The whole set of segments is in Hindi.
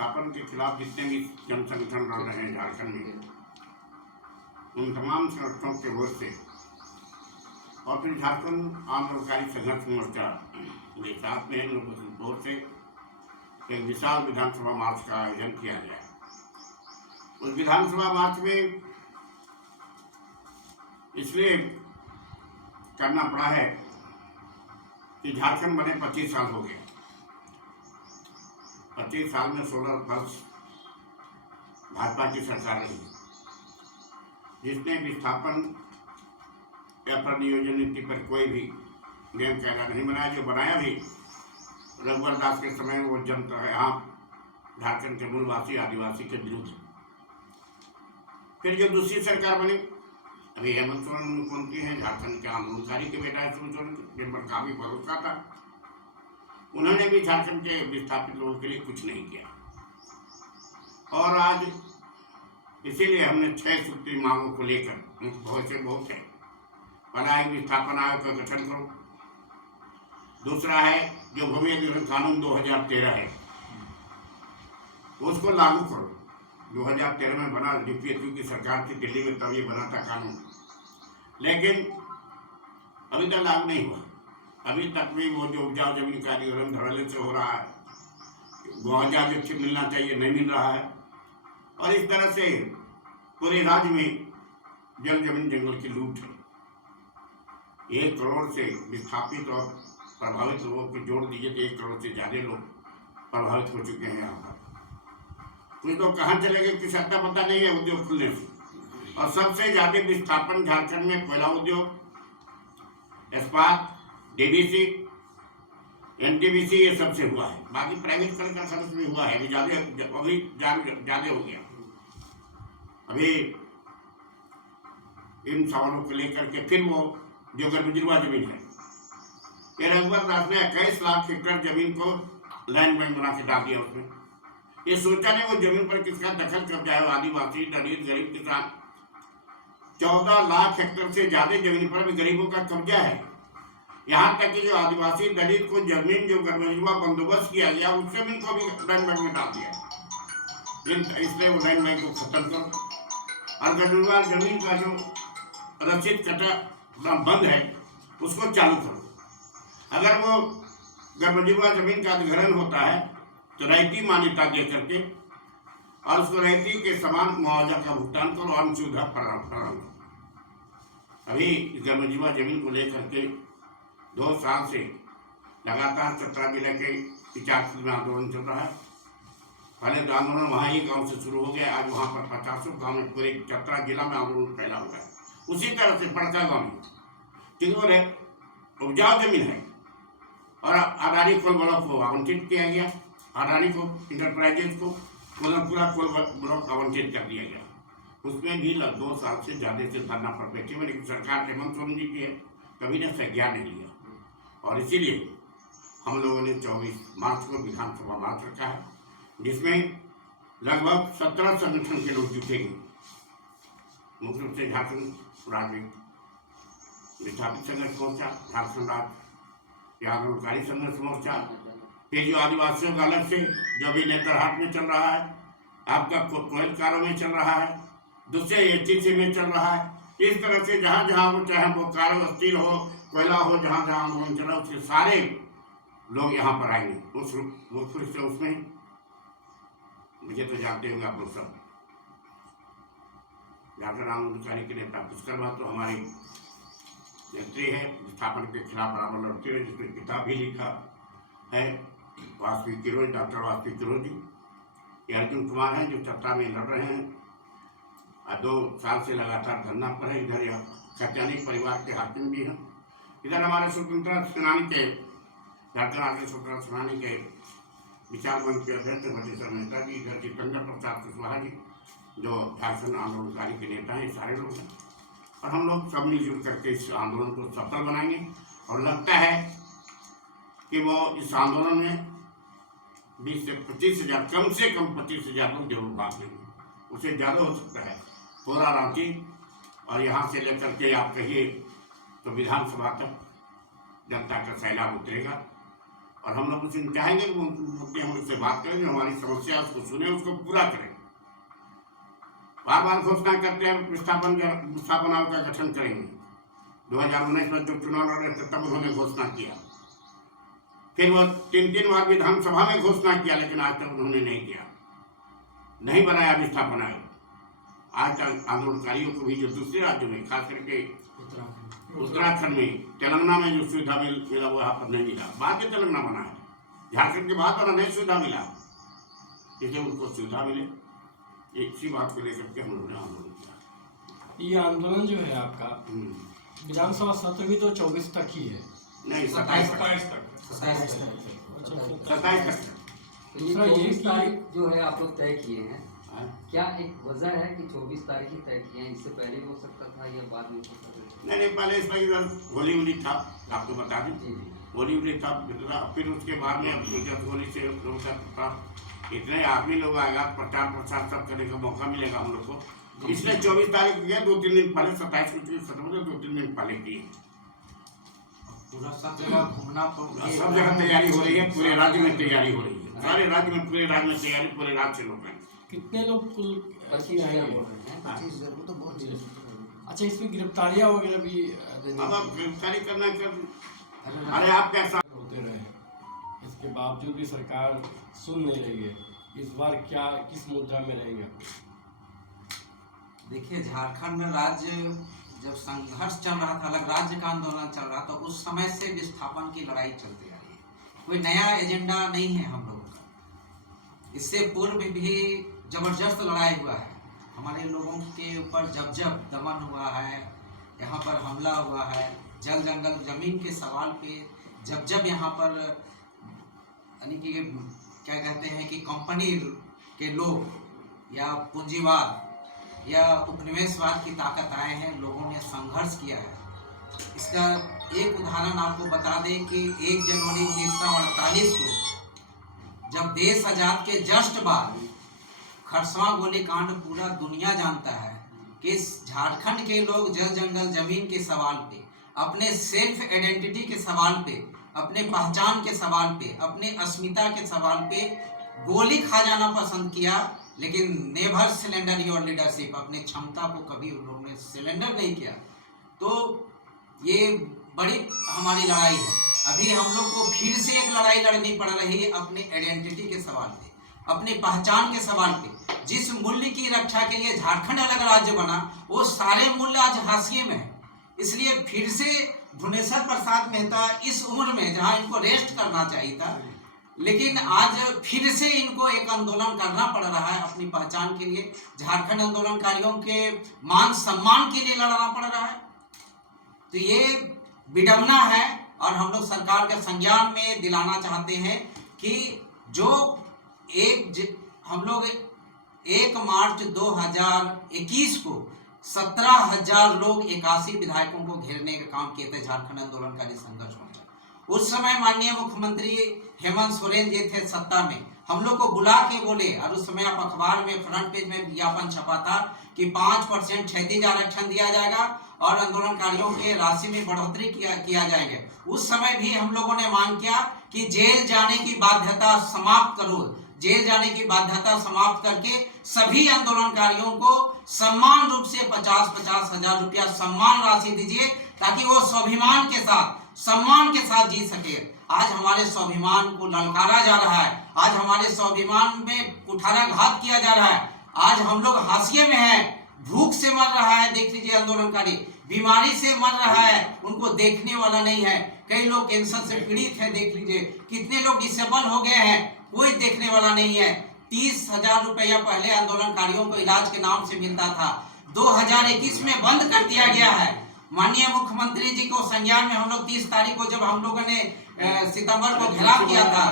विस्थापन के खिलाफ जितने भी जन संगठन लड़ रहे हैं झारखंड में, उन तमाम संगठनों के ओर से और फिर झारखंड आंदोलनकारी संघर्ष मोर्चा के साथ में इन लोगों की ओर से एक विशाल विधानसभा मार्च का आयोजन किया गया। उस विधानसभा मार्च में इसलिए करना पड़ा है कि झारखंड बने 25 साल हो गए। 25 साल में 16 वर्ष भाजपा की सरकार रही, जिसने विस्थापन या परिनियोजन नीति पर कोई भी नियम कायदा नहीं बनाया। जो बनाया भी रघुवर दास के समय वो जनता यहाँ झारखंड के मूलवासी आदिवासी के विरुद्ध। फिर जो दूसरी सरकार बनी, अभी हेमंत सोरेन मुख्यमंत्री हैं, झारखंड के आंदोलनकारी के बेटा है सोरेन, जिन पर काफी भरोसा था। उन्होंने भी झारखंड के विस्थापित लोगों के लिए कुछ नहीं किया। और आज इसीलिए हमने 6 सूत्री मांगों को लेकर, बहुत से बहुत है, पहला है विस्थापन आयोग का गठन करो। दूसरा है जो भूमि अधिग्रहण कानून 2013 है उसको लागू करो। 2013 में बना, यूपीए की सरकार थी दिल्ली में, तब ये बना था कानून, लेकिन अभी तक लागू नहीं हुआ। अभी तक भी वो जो उपजाऊ जमीन का अधिग्रहण धड़ल्ले से हो रहा है, मुआवजा जो मिलना चाहिए नहीं मिल रहा है, और इस तरह से पूरे राज्य में जल जमीन जंगल की लूट है। 1 करोड़ से विस्थापित और प्रभावित लोगों को जोड़ दीजिए तो 1 करोड़ से ज्यादा लोग प्रभावित हो चुके हैं। यहाँ पर कुछ लोग कहाँ चले गए किसी का पता नहीं है उद्योग खुलने से। और सबसे ज्यादा विस्थापन झारखंड में कोयला उद्योग, इस्पात, डीवीसी, एनटीपीसी, ये सबसे हुआ है। बाकी प्राइवेट का खर्च भी हुआ है, अभी ज्यादा हो गया। अभी इन सवालों को लेकर के फिर वो जो गर्भजुर्वा जमीन है, ये रघुवर दास ने 21 लाख हेक्टेयर जमीन को लैंड बैंक बना के डाल दिया उसमें। ये सोचा नहीं वो जमीन पर किसका दखल कब्जा है, आदिवासी, दलित, गरीब किसान। 14 लाख हेक्टेयर से ज्यादा जमीन पर भी गरीबों का कब्जा है। यहाँ तक कि जो आदिवासी दलित को जमीन जो गर्भजुर्वा बंदोबस्त किया गया, उस जमीन को भी लैंड बैंक में डाल दिया। इसलिए वो लैंड बैंक को खत्म करो और गर्भजुर्वा जमीन का जो रसीद कटा बंद है उसको चालू करो। अगर वो गर्भजुर्वा जमीन का अधिग्रहण होता है तो रैयती मान्यता दे करके और उसको रैयती के समान मुआवजा का भुगतान करो और सुविधा प्रदान करो। अभी गर्भजुर्वा जमीन को लेकर के 2 साल से लगातार चतरा जिले के 50 में आंदोलन चल रहा है। पहले तो आंदोलन वहाँ ही गांव से शुरू हो गया, आज वहाँ पर 50 गाँव में पूरे चतरा जिला में आंदोलन फैला हुआ है। उसी तरह से बड़का गाँव में तिगोर है, उपजाऊ जमीन है और अडानी कोल ब्लॉक को आवंटित किया गया। अडानी को इंटरप्राइजेज को पूरा कोल ब्लॉक आवंटित कर दिया गया। उसमें भी 2 साल से ज़्यादा से धरना पर बैठे हुए, लेकिन सरकार हेमंत सोरेन जी की है, कभी ने संज्ञान नहीं लिया। और इसीलिए हम लोगों ने 24 मार्च को विधानसभा मार्च रखा है, जिसमें लगभग 17 संगठन के लोग जुटेंगे। मुख्य रूप से झारखंड राज्य विस्थापित संघर्ष मोर्चा, झारखंड राज्य आंदोलनकारी संघर्ष मोर्चा, फिर जो आदिवासियों का अलग से जो भी नेतरहाट में चल रहा है, आपका कोयलकारों में चल रहा है, दूसरे एचटीसी में चल रहा है। इस तरह से जहाँ जहाँ वो चाहे वो कारो स्टील हो, कोयला हो, जहाँ जहाँ आंदोलन चल रहा है उसके सारे लोग यहाँ पर आएंगे। उस मुख्य से उसमें मुझे तो जानते होंगे आप लोग सब, झारखंड आंदोलनकारी के नेता पुष्कर महतो हमारी नेत्री है, विस्थापन के खिलाफ बराबर लड़ती है, जिसने किताब भी लिखा है, वासवी किरोज, डॉक्टर वासवी किरोज जी। ये अर्जुन कुमार हैं जो चतरा में लड़ रहे हैं, 2 साल से लगातार धरना पर है। इधर यह सत्यानी परिवार के हाकिम भी हैं। इधर हमारे स्वतंत्रता सेनानी के, झारखंड राज्य स्वतंत्रता सेनानी के विचार मंच के अध्यक्ष भटेश्वर मेहता जी, इधर जितेंद्र प्रसाद कुशवाहा जी जो झारखंड आंदोलनकारी के नेता हैं, सारे लोग हैं। और हम लोग सब मिलजुल करके इस आंदोलन को सफल बनाएंगे। और लगता है कि वो इस आंदोलन में 20 से 25 हजार, कम से कम 25 हजार लोग जरूर भाग लेंगे। उससे ज़्यादा हो सकता है। पूरा रांची और यहाँ से लेकर के आप कहिए तो विधानसभा तक जनता का सैलाब उतरेगा। और हम लोग उनसे चाहेंगे कि मुख्यमंत्री हम लोग से बात करें, जो हमारी समस्या उसको सुने, उसको पूरा करें। बार बार घोषणा करते हैं विस्थापन आयोग का गठन करेंगे। 2019 में जब चुनाव लड़े थे तब उन्होंने घोषणा किया, फिर वो 3 बार विधानसभा में घोषणा किया, लेकिन आज तक उन्होंने नहीं किया, नहीं बनाया विस्थापन आयोग। आज तक आंदोलनकारियों को भी जो दूसरे राज्यों में, खास करके उत्तराखंड में, तेलंगाना में जो सुविधा मिला वो यहाँ पर नहीं मिला। बाद में तेलंगाना बना है, झारखंड के बाद बना, नहीं सुविधा मिला, इसलिए उनको सुविधा मिले। इसी बात को लेकर के हम लोगों ने आंदोलन किया। ये आंदोलन जो है आपका विधानसभा सत्र भी तो 24 तक ही है। नहीं, 27 तक। ये 24 तारीख जो है आप लोग तय किए हैं, क्या एक वजह है कि 24 तारीख ही तय किए हैं? इससे पहले भी हो सकता था या बाद में हो सकता था? नहीं, पहले इस बार होली था, आपको बता दें, होली था, फिर उसके बाद में अब होली से इतने आदमी लोग आएगा, प्रचार प्रसार सब करने का मौका मिलेगा हम लोग को, इसलिए 24 तारीख किया। 2-3 दिन पहले 27 को खत्म हो, 2-3 दिन पहले किए। पूरा सब जगह घूमना, तो सब जगह तैयारी हो रही है, पूरे राज्य में तैयारी हो रही है, सारे राज्य में, पूरे राज्य में तैयारी, पूरे राज्य से लोग हैं। कितने लोग कुल 25,000 आएंगे? 25,000 तो बहुत है। अच्छा, इसमें गिरफ्तारियां वगैरह भी अब आप गिरफ्तारी करना कर, अरे आप कैसा होते रहे, इसके बावजूद भी सरकार सुन नहीं रही है। इस बार क्या, किस मुद्रा में रहेंगे? देखिए, झारखंड राज्य जब संघर्ष चल रहा था, अलग राज्य का आंदोलन चल रहा था, उस समय से विस्थापन की लड़ाई चलती आ रही है। कोई नया एजेंडा नहीं है हम लोगों का। इससे पूर्व भी जबरदस्त लड़ाई हुआ है हमारे लोगों के ऊपर, जब जब दमन हुआ है, यहाँ पर हमला हुआ है, जल जंगल जमीन के सवाल पे जब जब यहाँ पर यानी कि क्या कहते हैं कि कंपनी के लोग या पूंजीवाद या उपनिवेशवाद की ताकत आए हैं, लोगों ने संघर्ष किया है। इसका एक उदाहरण आपको बता दें कि 1 जनवरी 1948 को जब देश आजाद के जस्ट बाद खरसवां गोलीकांड पूरा दुनिया जानता है कि झारखंड के लोग जल जंगल जमीन के सवाल पे, अपने सेल्फ आइडेंटिटी के सवाल पे, अपने पहचान के सवाल पे, अपने अस्मिता के सवाल पे गोली खा जाना पसंद किया, लेकिन नेवर सिलेंडर योर लीडरशिप, अपने क्षमता को कभी उन लोगों ने सिलेंडर नहीं किया। तो ये बड़ी हमारी लड़ाई है। अभी हम लोग को फिर से एक लड़ाई लड़नी पड़ रही है अपने आइडेंटिटी के सवाल पे, अपने पहचान के सवाल पे। जिस मूल्य की रक्षा के लिए झारखंड अलग राज्य बना, वो सारे मूल्य आज हाशिए में है। इसलिए फिर से भुवनेश्वर प्रसाद मेहता इस उम्र में, जहां इनको रेस्ट करना चाहिए था, लेकिन आज फिर से इनको एक आंदोलन करना पड़ रहा है अपनी पहचान के लिए, झारखंड आंदोलनकारियों के मान सम्मान के लिए लड़ना पड़ रहा है। तो ये विडंबना है और हम लोग सरकार के संज्ञान में दिलाना चाहते हैं कि जो हम लोग 1 मार्च 2021 को 17,000 लोग 81 विधायकों को घेरने का काम किए थे झारखंड आंदोलनकारी संघर्ष मंच। उस समय माननीय मुख्यमंत्री हेमंत सोरेन जी थे सत्ता में, हम लोग को बुला के बोले, और उस समय आप अखबार में फ्रंट पेज में विज्ञापन छपा था कि 5% क्षैतिज आरक्षण दिया जाएगा और आंदोलनकारियों के राशि में बढ़ोतरी किया जाएगा। उस समय भी हम लोगों ने मांग किया कि जेल जाने की बाध्यता समाप्त करो, जेल जाने की बाध्यता समाप्त करके सभी आंदोलनकारियों को सम्मान रूप से 50-50 हजार रुपया सम्मान राशि दीजिए, ताकि वो स्वाभिमान के साथ, सम्मान के साथ जी सके। आज हमारे स्वाभिमान को ललकारा जा रहा है, आज हमारे स्वाभिमान में कुठाराघात किया जा रहा है, आज हम लोग हाशिए में हैं, भूख से मर रहा है, देख लीजिए आंदोलनकारी, बीमारी से मर रहा है, उनको देखने वाला नहीं है। कई लोग कैंसर से पीड़ित हैं, देख लीजिए, कितने लोग डिसेबल हो गए हैं, कोई देखने वाला नहीं है। 30,000 रुपया पहले आंदोलनकारियों को इलाज के नाम से मिलता था, 2021 में बंद कर दिया गया है। माननीय मुख्यमंत्री जी को संज्ञान में हम लोग 30 तारीख को जब हम लोगों ने सितंबर को घेराव किया था,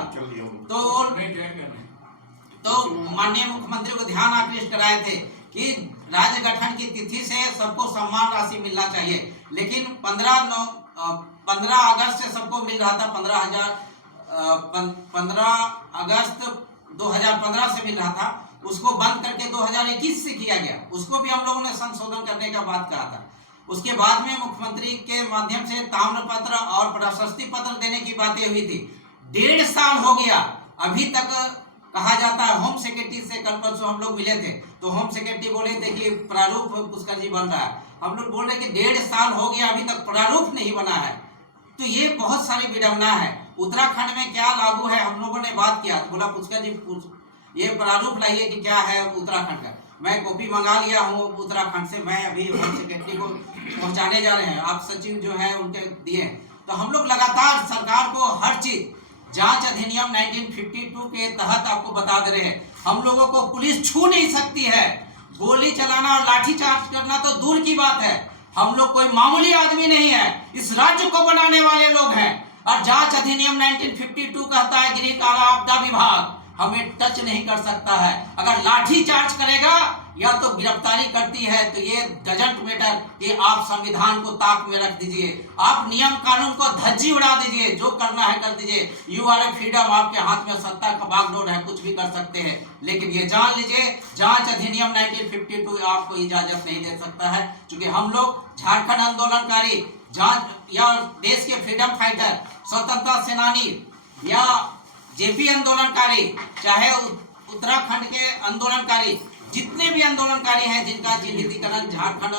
तो माननीय मुख्यमंत्री को ध्यान आकृष्ट कराए थे कि राज्य गठन की तिथि से सबको सम्मान राशि मिलना चाहिए, लेकिन 15 अगस्त से सबको मिल रहा था 15 अगस्त 2015 से मिल रहा था, उसको बंद करके 2021 से किया गया। उसको भी हम लोगों ने संशोधन करने का बात कहा था। उसके बाद में मुख्यमंत्री के माध्यम से ताम्र पत्र और प्रशस्ति पत्र देने की बातें हुई थी। 1.5 साल हो गया, अभी तक कहा जाता है। होम सेक्रेटरी से कल परसों हम लोग मिले थे तो होम सेक्रेटरी बोले थे कि प्रारूप पुष्कर जी बन रहा है। हम लोग बोल रहे कि 1.5 साल हो गया, अभी तक प्रारूप नहीं बना है। तो ये बहुत सारी विडंबना है। उत्तराखंड में क्या लागू है, हम लोगों ने बात किया तो बोला पुष्कर जी ये प्रारूप लाइए कि क्या है उत्तराखंड का। मैं कॉपी मंगा लिया हूँ उत्तराखंड से, मैं अभी होम सेक्रेटरी को पहुंचाने जा रहे हैं। आप सचिव जो है उनके दिए। तो हम लोग लगातार सरकार को हर चीज, जांच अधिनियम 1952 के तहत आपको बता दे रहे हैं। हम लोगों को पुलिस छू नहीं सकती है। गोली चलाना और लाठीचार्ज करना तो दूर की बात है। हम लोग कोई मामूली आदमी नहीं है, इस राज्य को बनाने वाले लोग हैं। और जांच अधिनियम 1952 कहता है गृह कारा आपदा विभाग हमें टच नहीं कर सकता है। अगर लाठी चार्ज करेगा या तो गिरफ्तारी करती है, तो ये डजंट मैटर। ये आप संविधान को ताक में रख दीजिए, आप नियम कानून को धज्जी उड़ा दीजिए, जो करना है कर दीजिए। यू आर ए फ्रीडम, आपके हाथ में सत्ता का बागडोर है, कुछ भी कर सकते हैं। लेकिन ये जान लीजिए, जांच अधिनियम 1952 आपको इजाजत नहीं दे सकता है। क्योंकि हम लोग झारखंड आंदोलनकारी, जांच या देश के फ्रीडम फाइटर, स्वतंत्रता सेनानी या जेपी आंदोलनकारी, चाहे उत्तराखंड के आंदोलनकारी, जितने भी आंदोलनकारी हैं जिनका चिन्हितीकरण झारखंड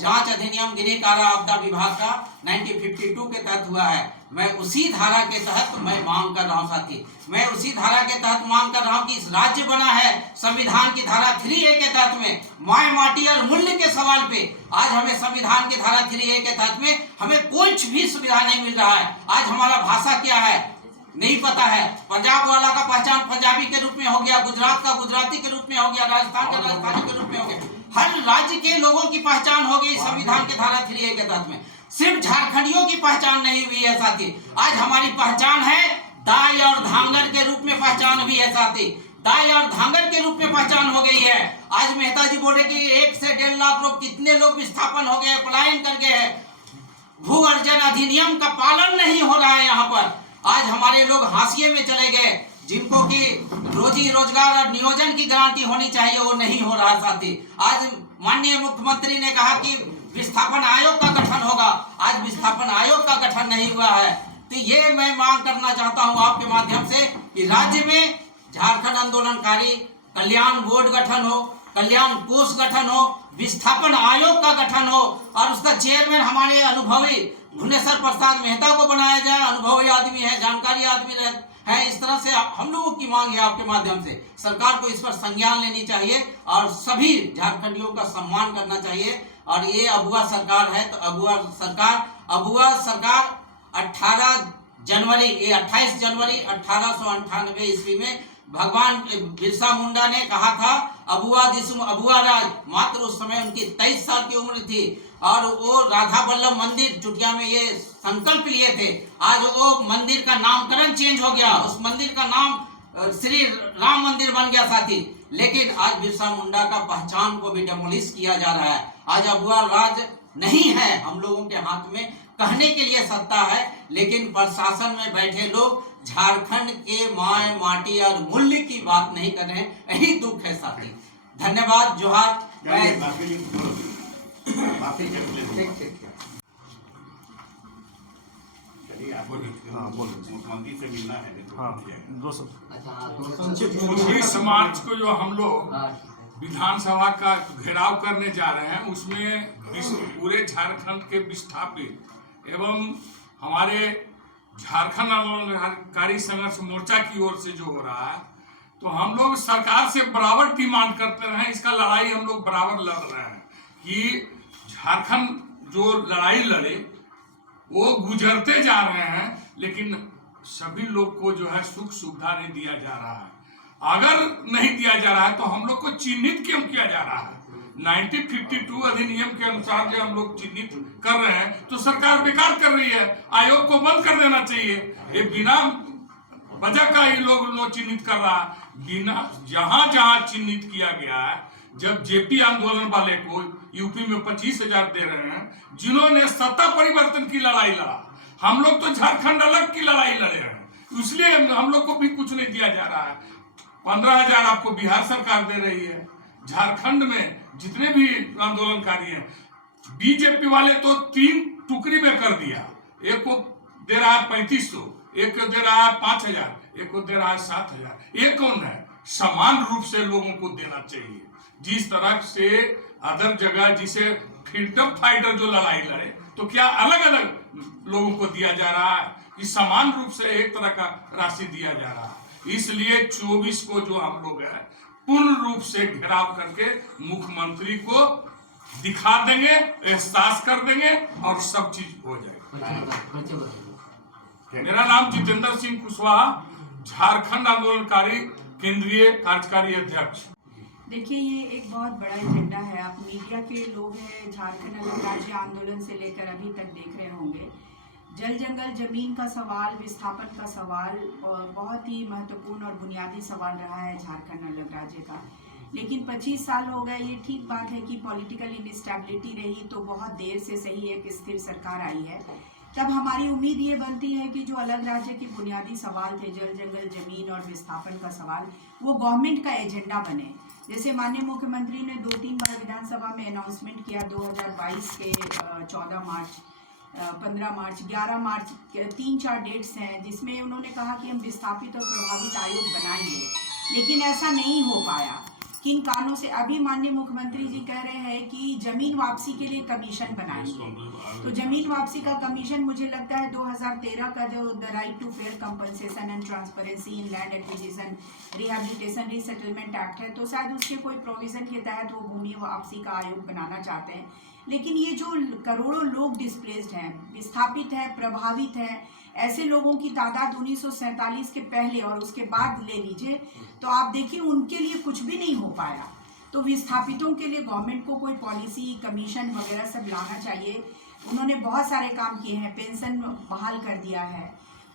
जांच अधिनियम गृह कारा आपदा विभाग का 1952 के तहत हुआ है, मैं उसी धारा के तहत मैं मांग कर रहा हूं साथी। मैं उसी धारा के तहत मांग कर रहा हूं कि इस राज्य बना है संविधान की धारा 3A के तहत में, माय माटी और मूल्य के सवाल पे आज हमें संविधान की धारा 3A के तहत में हमें कुछ भी सुविधा नहीं मिल रहा है। आज हमारा भाषा क्या है नहीं पता है। पंजाब वाला का पहचान पंजाबी के रूप में हो गया, गुजरात का गुजराती के रूप में हो गया, राजस्थान का राजस्थानी के रूप में हो गया। हर राज्य के लोगों की पहचान हो गई संविधान के धारा 3A के तहत में। सिर्फ झारखंडियों की पहचान नहीं हुई है साथी, आज हमारी पहचान है दाई और धांगर के रूप में पहचान हुई है साथी। दाई और धांगर के रूप में पहचान हो गई है। आज मेहता जी बोल रहे कि 1 से 1.5 लाख लोग, कितने लोग विस्थापन हो गए, पलायन कर गए हैं। भू अर्जन अधिनियम का पालन नहीं हो रहा है। यहाँ पर आज हमारे लोग हाशिए में चले गए, जिनको कि रोजी रोजगार और नियोजन की गारंटी होनी चाहिए, वो नहीं हो रहा साथी। आज माननीय मुख्यमंत्री ने कहा कि विस्थापन आयोग का गठन होगा, आज विस्थापन आयोग का गठन नहीं हुआ है। तो ये मैं मांग करना चाहता हूं आपके माध्यम से कि राज्य में झारखंड आंदोलनकारी कल्याण बोर्ड गठन हो, कल्याण कोष गठन हो, विस्थापन आयोग का गठन हो और उसका चेयरमैन हमारे अनुभवी भुवनेश्वर प्रसाद मेहता को बनाया जाए। अनुभवी आदमी है, जानकारी आदमी है। इस तरह से हम लोगों की मांग है आपके माध्यम से। सरकार को इस पर संज्ञान लेनी चाहिए और सभी झारखंडियों का सम्मान करना चाहिए। और ये अबुआ सरकार है तो अबुआ सरकार 28 जनवरी 1898 ईस्वी में भगवान बिरसा मुंडा ने कहा था अबुआ दिसुम अबुआ राज। मात्र उस समय उनकी 23 साल की उम्र थी और वो राधा वल्लभ मंदिर चुटिया में ये संकल्प लिए थे। आज वो मंदिर का नामकरण चेंज हो गया, उस मंदिर का नाम श्री राम मंदिर बन गया साथी। लेकिन आज बिरसा मुंडा का पहचान को भी डेमोलिश किया जा रहा है। आज अबुआ राज नहीं है हम लोगों के हाथ में, कहने के लिए सत्ता है, लेकिन प्रशासन में बैठे लोग झारखंड के माय माटी और मूल्य की बात नहीं कर रहे हैं। यही दुख है साथी। धन्यवाद, जोहार। मुख्यमंत्री से मिलना है। अच्छा, 20 मार्च को जो हम लोग विधानसभा का घेराव करने जा रहे हैं, उसमें पूरे झारखंड के विस्थापित एवं हमारे झारखंड आंदोलनकारी संघर्ष मोर्चा की ओर से जो हो रहा है, तो हम लोग सरकार से बराबर डिमांड करते रहे। इसका लड़ाई हम लोग बराबर लड़ रहे हैं कि झारखंड जो लड़ाई लड़े वो गुजरते जा रहे हैं, लेकिन सभी लोग को जो है सुख सुविधा नहीं दिया जा रहा है। अगर नहीं दिया जा रहा है तो हम लोग को चिन्हित क्यों किया जा रहा है? 1952 अधिनियम के अनुसार जो हम लोग चिन्हित कर रहे हैं तो सरकार बेकार कर रही है। आयोग को बंद कर देना चाहिए। ये बिना वजह का ये लोग चिन्हित कर रहा है। बिना जहां जहां चिन्हित किया गया है, जब जेपी आंदोलन वाले को यूपी में 25,000 दे रहे हैं, जिन्होंने सत्ता परिवर्तन की लड़ाई लड़ा, हम लोग तो झारखंड अलग की लड़ाई लड़े हैं, इसलिए हम लोग को भी कुछ नहीं दिया जा रहा है। 15,000 आपको बिहार सरकार दे रही है। झारखंड में जितने भी आंदोलनकारी हैं, बीजेपी वाले तो 3 टुकड़ी में कर दिया। एक को दे रहा है 3500, एक को दे रहा है 5,000, एक को दे रहा है 7,000। ये कौन है? समान रूप से लोगों को देना चाहिए। जिस तरह से अदर जगह जिसे फ्रीडम फाइटर जो लड़ाई लड़े, तो क्या अलग अलग लोगों को दिया जा रहा है कि समान रूप से एक तरह का राशि दिया जा रहा है? इसलिए 24 को जो हम लोग है पूर्ण रूप से घेराव करके मुख्यमंत्री को दिखा देंगे, एहसास कर देंगे और सब चीज हो जाएगा। मेरा नाम जितेंद्र सिंह कुशवाहा, झारखंड आंदोलनकारी केंद्रीय कार्यकारी अध्यक्ष। देखिए, ये एक बहुत बड़ा एजेंडा है। आप मीडिया के लोग हैं, झारखंड अलग राज्य आंदोलन से लेकर अभी तक देख रहे होंगे। जल जंगल जमीन का सवाल, विस्थापन का सवाल और बहुत ही महत्वपूर्ण और बुनियादी सवाल रहा है झारखंड अलग राज्य का। लेकिन 25 साल हो गए। ये ठीक बात है कि पॉलिटिकल इनस्टेबिलिटी रही, तो बहुत देर से सही एक स्थिर सरकार आई है। तब हमारी उम्मीद ये बनती है कि जो अलग राज्य के बुनियादी सवाल थे, जल जंगल जमीन और विस्थापन का सवाल, वो गवर्नमेंट का एजेंडा बने। जैसे माननीय मुख्यमंत्री ने 2-3 बार विधानसभा में अनाउंसमेंट किया 2022 के 14 मार्च, 15 मार्च, 11 मार्च, 3-4 डेट्स हैं जिसमें उन्होंने कहा कि हम विस्थापित और प्रभावित आयोग बनाएंगे, लेकिन ऐसा नहीं हो पाया। किन कारणों से? अभी माननीय मुख्यमंत्री जी कह रहे हैं कि जमीन वापसी के लिए कमीशन बनाएंगे। तो जमीन वापसी का कमीशन, मुझे लगता है 2013 का जो the right to fair compensation and transparency in land acquisition rehabilitation resettlement act है, तो शायद उसके कोई प्रोविजन के तहत वो भूमि वापसी का आयोग बनाना चाहते हैं। लेकिन ये जो करोड़ों लोग डिस्प्लेस्ड हैं, विस्थापित हैं, प्रभावित हैं, ऐसे लोगों की तादाद 1947 के पहले और उसके बाद ले लीजिए तो आप देखिए उनके लिए कुछ भी नहीं हो पाया। तो विस्थापितों के लिए गवर्नमेंट को कोई पॉलिसी, कमीशन वगैरह सब लाना चाहिए। उन्होंने बहुत सारे काम किए हैं, पेंशन बहाल कर दिया है,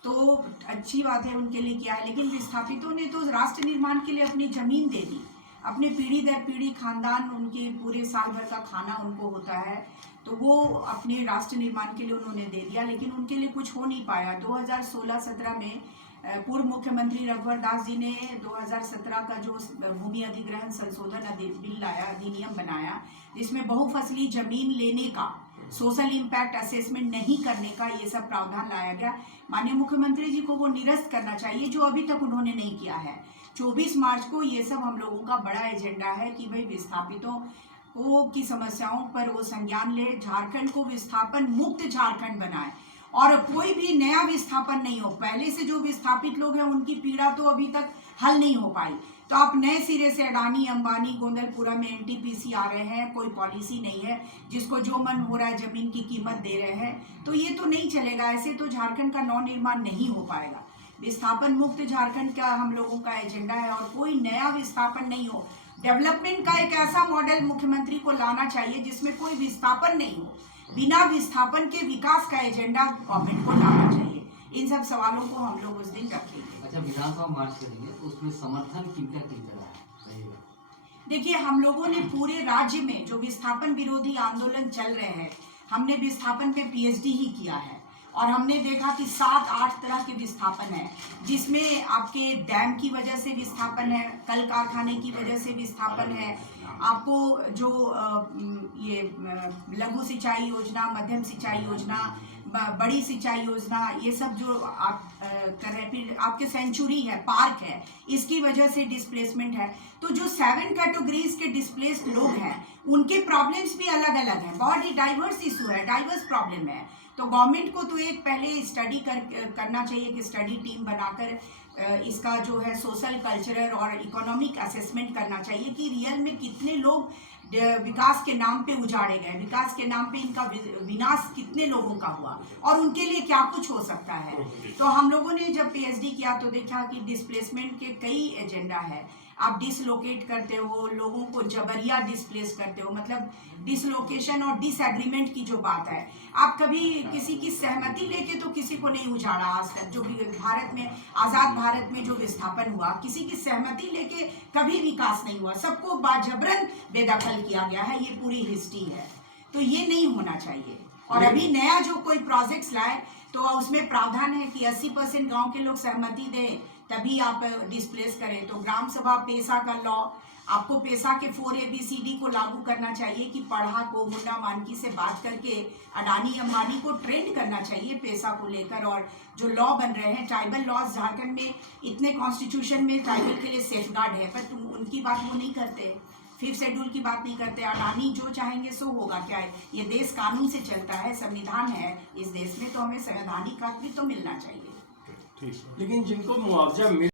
तो अच्छी बात है उनके लिए किया है। लेकिन विस्थापितों ने तो राष्ट्र निर्माण के लिए अपनी ज़मीन दे दी, अपने पीढ़ी दर पीढ़ी खानदान, उनके पूरे साल भर का खाना उनको होता है, तो वो अपने राष्ट्र निर्माण के लिए उन्होंने दे दिया, लेकिन उनके लिए कुछ हो नहीं पाया। 2016-17 में पूर्व मुख्यमंत्री रघुवर दास जी ने 2017 का जो भूमि अधिग्रहण संशोधन बिल लाया, अधिनियम बनाया, जिसमें बहुफसली जमीन लेने का, सोशल इम्पैक्ट असेसमेंट नहीं करने का ये सब प्रावधान लाया गया। माननीय मुख्यमंत्री जी को वो निरस्त करना चाहिए, जो अभी तक उन्होंने नहीं किया है। 24 मार्च को ये सब हम लोगों का बड़ा एजेंडा है कि भाई विस्थापितों की समस्याओं पर वो संज्ञान ले, झारखंड को विस्थापन मुक्त झारखंड बनाए और कोई भी नया विस्थापन नहीं हो। पहले से जो विस्थापित लोग हैं उनकी पीड़ा तो अभी तक हल नहीं हो पाई, तो आप नए सिरे से अडानी, अंबानी, गोंदलपुरा में एनटीपीसी आ रहे हैं, कोई पॉलिसी नहीं है, जिसको जो मन हो रहा है जमीन की कीमत दे रहे हैं, तो ये तो नहीं चलेगा। ऐसे तो झारखंड का नव निर्माण नहीं हो पाएगा। विस्थापन मुक्त झारखंड का हम लोगों का एजेंडा है और कोई नया विस्थापन नहीं हो। डेवलपमेंट का एक ऐसा मॉडल मुख्यमंत्री को लाना चाहिए जिसमें कोई विस्थापन नहीं हो। बिना विस्थापन के विकास का एजेंडा गवर्नमेंट को लाना चाहिए। इन सब सवालों को हम लोग उस दिन रखेंगे। अच्छा, विधानसभा मार्च करेंगे तो उसमें समर्थन किनका रहा है? देखिए, हम लोगों ने पूरे राज्य में जो विस्थापन विरोधी आंदोलन चल रहे हैं, हमने विस्थापन पे पीएचडी ही किया है और हमने देखा कि 7-8 तरह के विस्थापन है, जिसमें आपके डैम की वजह से विस्थापन है, कल कारखाने की वजह से विस्थापन है, आपको जो ये लघु सिंचाई योजना, मध्यम सिंचाई योजना, बड़ी सिंचाई योजना, ये सब जो आप कर रहे हैं, फिर आपके सेंचुरी है, पार्क है, इसकी वजह से डिस्प्लेसमेंट है। तो जो 7 कैटेगरीज के डिस्प्लेस्ड लोग हैं उनके प्रॉब्लम्स भी अलग अलग हैं, बहुत ही डाइवर्स इशू है, डाइवर्स प्रॉब्लम है। तो गवर्नमेंट को तो एक पहले स्टडी करना चाहिए कि स्टडी टीम बनाकर इसका जो है सोशल, कल्चरल और इकोनॉमिक असेसमेंट करना चाहिए कि रियल में कितने लोग विकास के नाम पे उजाड़े गए, विकास के नाम पे इनका विनाश कितने लोगों का हुआ और उनके लिए क्या कुछ हो सकता है। तो हम लोगों ने जब पीएचडी किया तो देखा कि डिस्प्लेसमेंट के कई एजेंडा है। आप डिसलोकेट करते हो, लोगों को जबरिया डिस्प्लेस करते हो, मतलब डिसलोकेशन और डिसएग्रीमेंट की जो बात है, आप कभी किसी की सहमति लेके तो किसी को नहीं उजाड़ा। आज तक जो भारत में, आज़ाद भारत में जो विस्थापन हुआ, किसी की सहमति लेके कभी विकास नहीं हुआ, सबको बाजबरन बेदखल किया गया है, ये पूरी हिस्ट्री है। तो ये नहीं होना चाहिए। और अभी नया जो कोई प्रोजेक्ट्स लाए तो उसमें प्रावधान है कि 80% गाँव के लोग सहमति दें तभी आप डिस्प्लेस करें। तो ग्राम सभा पेशा का लॉ, आपको पेशा के 4 ABCD को लागू करना चाहिए कि पढ़ा को मुंडा मानकी से बात करके अडानी अंबानी को ट्रेंड करना चाहिए पेशा को लेकर। और जो लॉ बन रहे हैं ट्राइबल लॉज, झारखंड में इतने कॉन्स्टिट्यूशन में ट्राइबल के लिए सेफ गार्ड है, पर तुम उनकी बात वो नहीं करते, 5th शेड्यूल की बात नहीं करते। अडानी जो चाहेंगे सो होगा। क्या है, ये देश कानून से चलता है, संविधान है इस देश में, तो हमें संवैधानिक हक भी तो मिलना चाहिए। लेकिन जिनको मुआवजा मिल